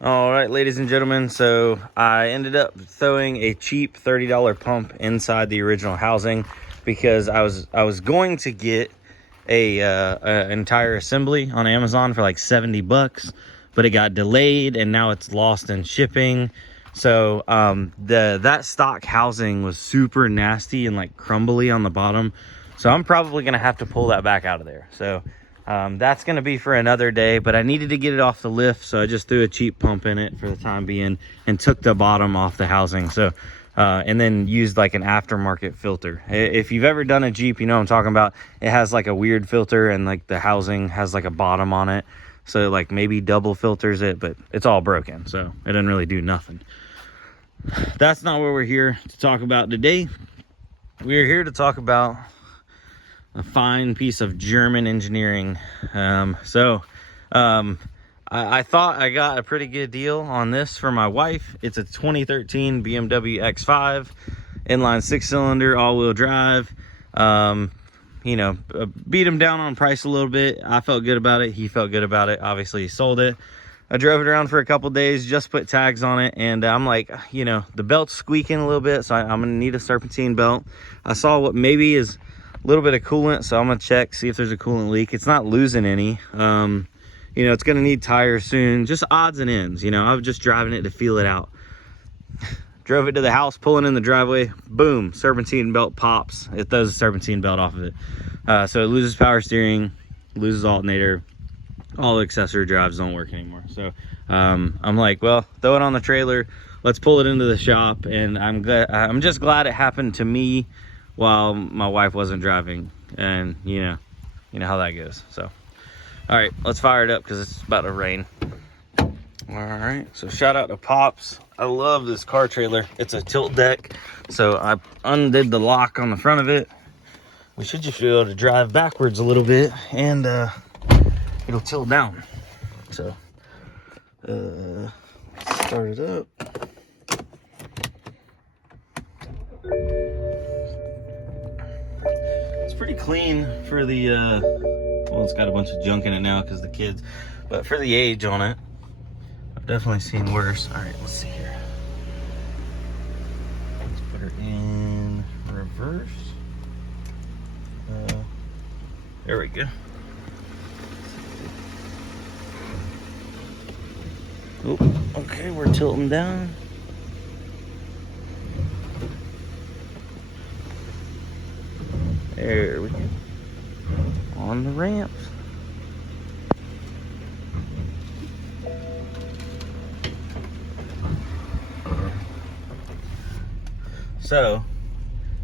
All right, ladies and gentlemen, so I ended up throwing a cheap $30 pump inside the original housing because I was going to get an entire assembly on Amazon for like 70 bucks, but it got delayed and now it's lost in shipping. So that stock housing was super nasty and like crumbly on the bottom, so I'm probably gonna have to pull that back out of there. So that's gonna be for another day, but I needed to get it off the lift, so I just threw a cheap pump in it for the time being and took the bottom off the housing. So and then used like an aftermarket filter. If you've ever done a Jeep, you know what I'm talking about. It has like a weird filter, and like the housing has like a bottom on it, so like maybe double filters it, but it's all broken, so it doesn't really do nothing. That's not what we're here to talk about today. We're here to talk about a fine piece of German engineering. I thought I got a pretty good deal on this for my wife. It's a 2013 BMW X5, inline 6-cylinder, all-wheel drive. You know, beat him down on price a little bit. I felt good about it. He felt good about it. Obviously, he sold it. I drove it around for a couple days, just put tags on it, and I'm like, you know, the belt's squeaking a little bit, so I'm gonna need a serpentine belt. I saw what maybe is a little bit of coolant, so I'm gonna check, see if there's a coolant leak. It's not losing any. You know, it's gonna need tires soon, just odds and ends. You know, I was just driving it to feel it out. Drove it to the house, pulling in the driveway, boom, serpentine belt pops. It throws the serpentine belt off of it. So it loses power steering, loses alternator, all the accessory drives don't work anymore. So I'm like, well, throw it on the trailer, let's pull it into the shop. And I'm just glad it happened to me while my wife wasn't driving. And you know how that goes. So all right, let's fire it up because it's about to rain. All right, so shout out to Pops. I love this car trailer. It's a tilt deck, so I undid the lock on the front of it. We should just be able to drive backwards a little bit, and it'll tilt down. So start it up. It's pretty clean for the well, it's got a bunch of junk in it now because the kids, but for the age on it, I've definitely seen worse. All right, let's see here. Let's put her in reverse. There we go. Oh, okay, we're tilting down. There we go. On the ramps. So,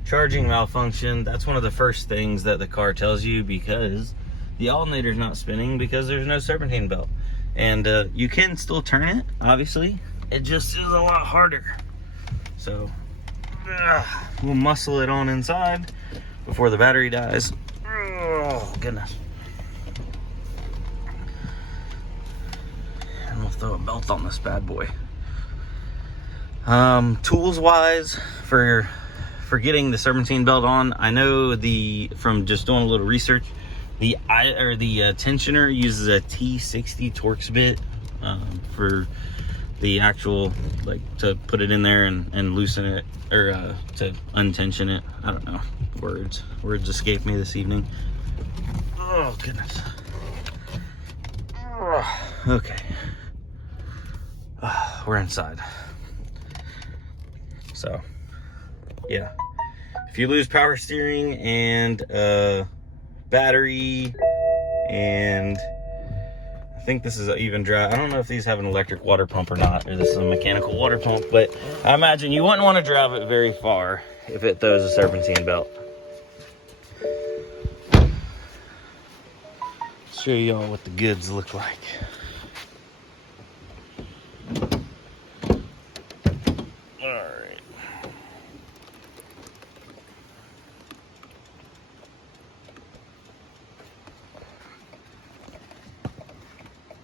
charging malfunction, that's one of the first things that the car tells you, because the alternator's not spinning because there's no serpentine belt. And you can still turn it, obviously. It just is a lot harder. So, we'll muscle it on inside before the battery dies. Oh, goodness. And we'll throw a belt on this bad boy. Tools wise, for getting the serpentine belt on, I know from just doing a little research, the tensioner uses a T60 torx bit for the actual, like, to put it in there and loosen it, or to untension it. I don't know, words escape me this evening. Oh goodness. Okay, we're inside. So yeah, if you lose power steering and battery, and I think this is an even drive. I don't know if these have an electric water pump or not, or this is a mechanical water pump, but I imagine you wouldn't want to drive it very far if it throws a serpentine belt. Show y'all what the goods look like.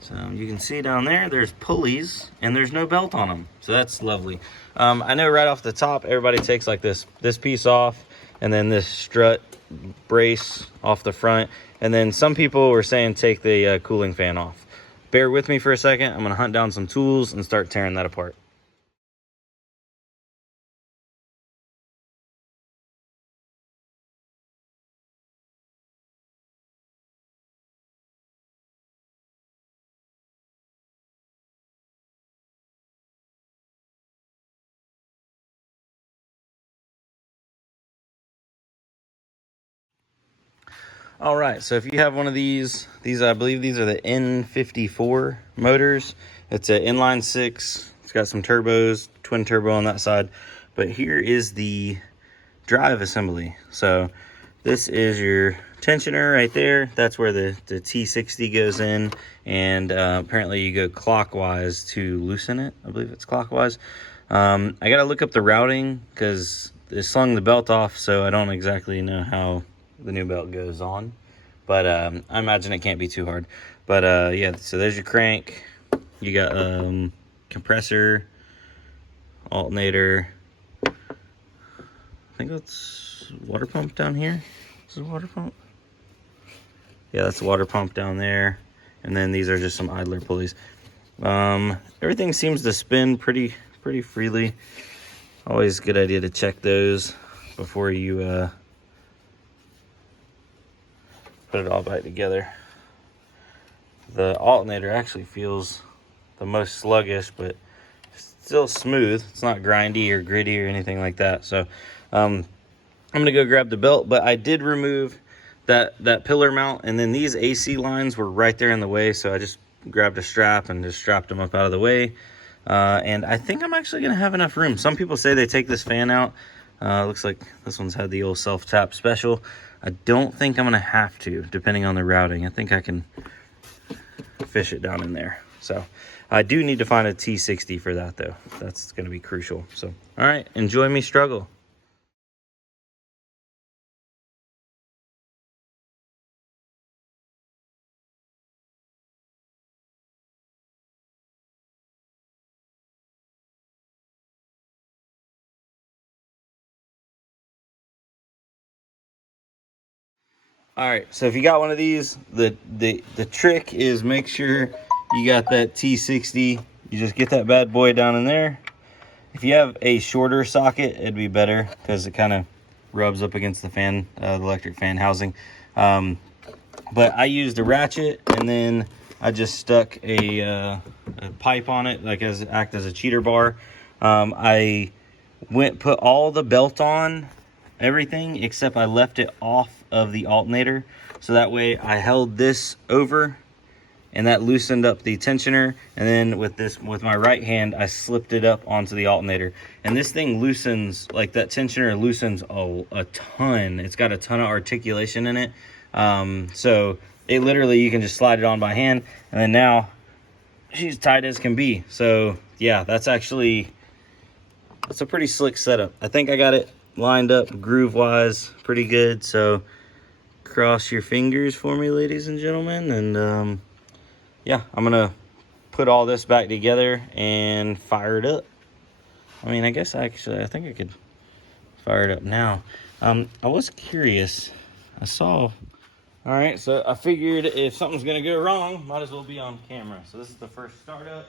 So you can see down there, there's pulleys and there's no belt on them. So that's lovely. I know right off the top, everybody takes like this piece off, and then this strut brace off the front. And then some people were saying take the cooling fan off. bear with me for a second. I'm gonna hunt down some tools and start tearing that apart. All right, so if you have one of these I believe these are the N54 motors. It's an inline six. It's got some turbos, twin turbo on that side. But here is the drive assembly. So this is your tensioner right there. That's where the T60 goes in. And apparently you go clockwise to loosen it. I believe it's clockwise. I got to look up the routing because it slung the belt off. So I don't exactly know how the new belt goes on, but I imagine it can't be too hard. But yeah, so there's your crank. You got compressor, alternator. I think that's water pump down here. Is it a water pump? Yeah, that's the water pump down there. And then these are just some idler pulleys. Everything seems to spin pretty freely. Always a good idea to check those before you put it all back together. The alternator actually feels the most sluggish, but still smooth. It's not grindy or gritty or anything like that. So I'm gonna go grab the belt, but I did remove that pillar mount, and then these AC lines were right there in the way, so I just grabbed a strap and just strapped them up out of the way. And I think I'm actually gonna have enough room. Some people say they take this fan out. Looks like this one's had the old self-tap special. I don't think I'm gonna have to, depending on the routing. I think I can fish it down in there. So I do need to find a T60 for that though. That's gonna be crucial. So, all right, enjoy me struggle. All right, so if you got one of these, the trick is make sure you got that T60. You just get that bad boy down in there. If you have a shorter socket, it'd be better because it kind of rubs up against the fan, the electric fan housing. But I used a ratchet, and then I just stuck a pipe on it, like act as a cheater bar. I put all the belt on, everything, except I left it off of the alternator, so that way I held this over and that loosened up the tensioner, and then with my right hand I slipped it up onto the alternator, and this thing loosens, like that tensioner loosens a ton. It's got a ton of articulation in it, so it literally, you can just slide it on by hand, and then now she's tight as can be. So yeah, that's a pretty slick setup. I think I got it lined up groove wise pretty good, so cross your fingers for me, ladies and gentlemen. And yeah, I'm gonna put all this back together and fire it up. I mean, I guess I think I could fire it up now. I was curious, I saw, all right, so I figured if something's gonna go wrong, might as well be on camera. So this is the first startup.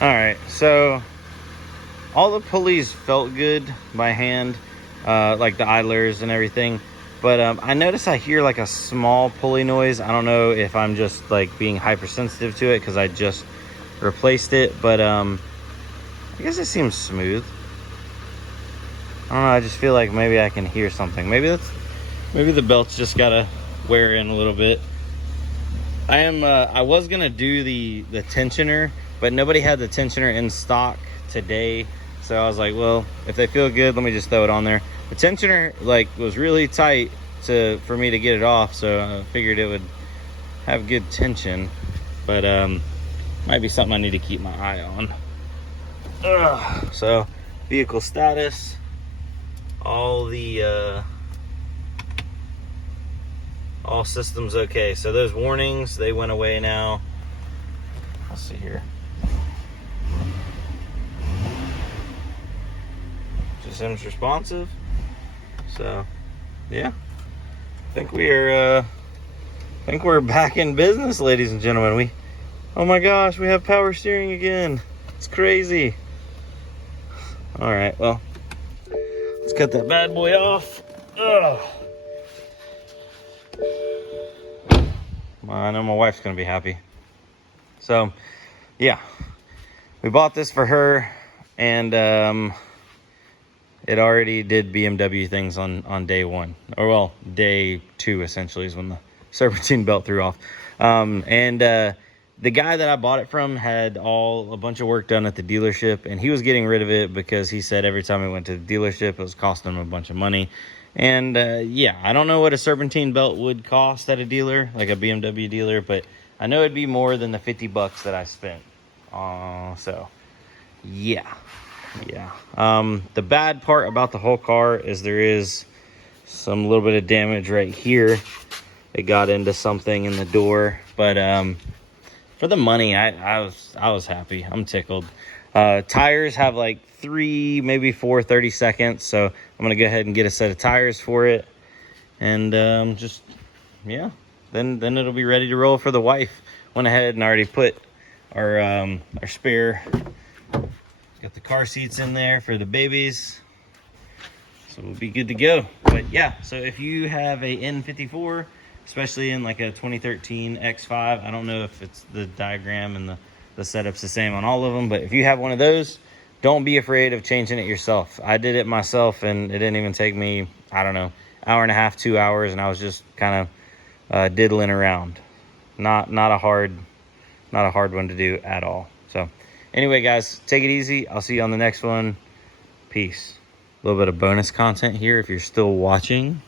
All right, so all the pulleys felt good by hand, like the idlers and everything. But I notice I hear like a small pulley noise. I don't know if I'm just like being hypersensitive to it because I just replaced it, but I guess it seems smooth. I don't know, I just feel like maybe I can hear something. Maybe the belt's just gotta wear in a little bit. I was gonna do the tensioner, but nobody had the tensioner in stock today, so I was like, well, if they feel good, let me just throw it on there. The tensioner like was really tight for me to get it off, so I figured it would have good tension, but might be something I need to keep my eye on. So vehicle status, all systems okay. So those warnings, they went away now. Let's see here. Systems responsive. So yeah, I think we're back in business, ladies and gentlemen. Oh my gosh, we have power steering again. It's crazy. All right, well, let's cut that bad boy off. Ugh. I know my wife's gonna be happy. So yeah, we bought this for her, and it already did BMW things on day one, or well, day two essentially is when the Serpentine Belt threw off. The guy that I bought it from had a bunch of work done at the dealership, and he was getting rid of it because he said every time he went to the dealership, it was costing him a bunch of money. And yeah, I don't know what a Serpentine Belt would cost at a dealer, like a BMW dealer, but I know it'd be more than the 50 bucks that I spent. So yeah. The bad part about the whole car is there is some little bit of damage right here. It got into something in the door, but for the money, I was happy. I'm tickled. Tires have like 3, maybe 4 30-seconds, so I'm gonna go ahead and get a set of tires for it, and just yeah, then it'll be ready to roll for the wife. Went ahead and already put our spare. Got the car seats in there for the babies, so we'll be good to go. But yeah, so if you have a N54, especially in like a 2013 X5, I don't know if it's the diagram and the setup's the same on all of them, but if you have one of those, don't be afraid of changing it yourself. I did it myself, and it didn't even take me, I don't know, hour and a half, 2 hours, and I was just kind of diddling around. Not a hard one to do at all. So anyway, guys, take it easy. I'll see you on the next one. Peace. A little bit of bonus content here if you're still watching.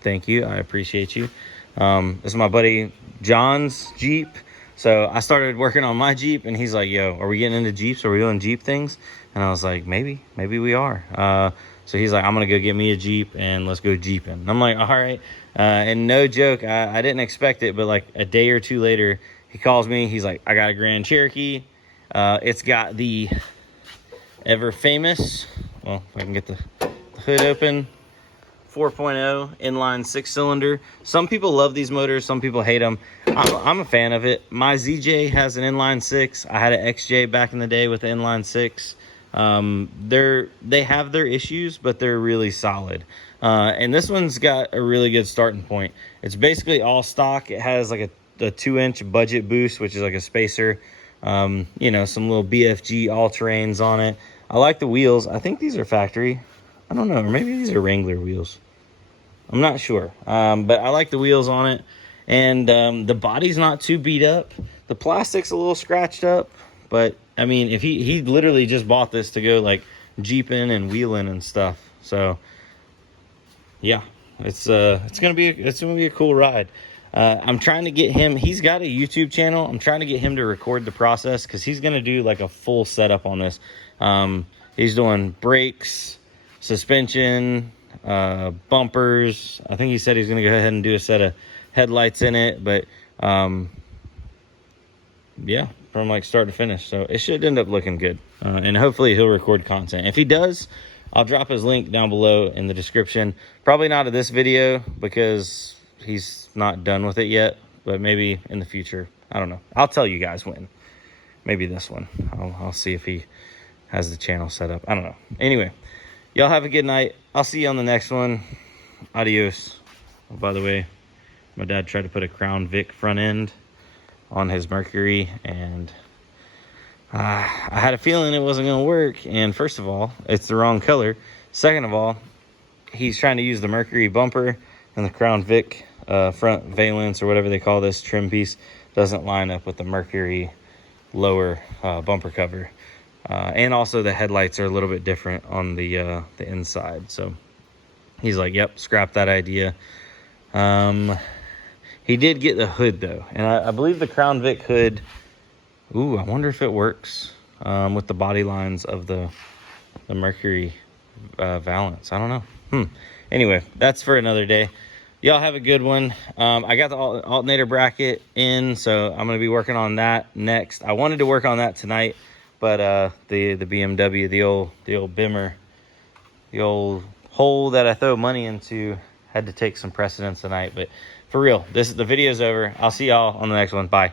Thank you. I appreciate you. This is my buddy John's Jeep. So I started working on my Jeep, and he's like, yo, are we getting into Jeeps? Are we doing Jeep things? And I was like, maybe we are. So he's like, I'm going to go get me a Jeep, and let's go Jeeping. And I'm like, all right. And no joke, I didn't expect it, but like a day or two later, he calls me. He's like, I got a Grand Cherokee. It's got the ever famous, well, if I can get the hood open, 4.0 inline 6-cylinder. Some people love these motors, some people hate them. I'm a fan of it. My ZJ has an inline 6. I had an XJ back in the day with the inline 6. They have their issues, but they're really solid. And this one's got a really good starting point. It's basically all stock. It has like a 2-inch budget boost, which is like a spacer. You know, some little BFG all-terrains on it. I like the wheels. I think these are factory. I don't know, or maybe these are Wrangler wheels. I'm not sure. But I like the wheels on it. And the body's not too beat up. The plastic's a little scratched up. But, I mean, if he literally just bought this to go, like, Jeeping and wheeling and stuff. So, yeah. It's gonna be a cool ride. I'm trying to get him, he's got a YouTube channel. I'm trying to get him to record the process because he's going to do like a full setup on this. He's doing brakes, suspension, bumpers. I think he said he's going to go ahead and do a set of headlights in it, but yeah, from like start to finish. So it should end up looking good. And hopefully he'll record content. If he does, I'll drop his link down below in the description. Probably not of this video because he's not done with it yet, but maybe in the future. I don't know. I'll tell you guys when. Maybe this one. I'll see if he has the channel set up. I don't know. Anyway, y'all have a good night. I'll see you on the next one. Adios. Oh, by the way, my dad tried to put a Crown Vic front end on his Mercury, and I had a feeling it wasn't going to work. And first of all, it's the wrong color. Second of all, he's trying to use the Mercury bumper, and the Crown Vic front valance, or whatever they call this trim piece, doesn't line up with the Mercury lower bumper cover. And also the headlights are a little bit different on the inside. So he's like, yep, scrap that idea. He did get the hood though, and I believe the Crown Vic hood, ooh, I wonder if it works with the body lines of the Mercury valance. I don't know. Anyway, that's for another day. Y'all have a good one. I got the alternator bracket in, so I'm gonna be working on that next. I wanted to work on that tonight, but the BMW, the old Bimmer, the old hole that I throw money into, had to take some precedence tonight. But for real, the video's over. I'll see y'all on the next one. Bye.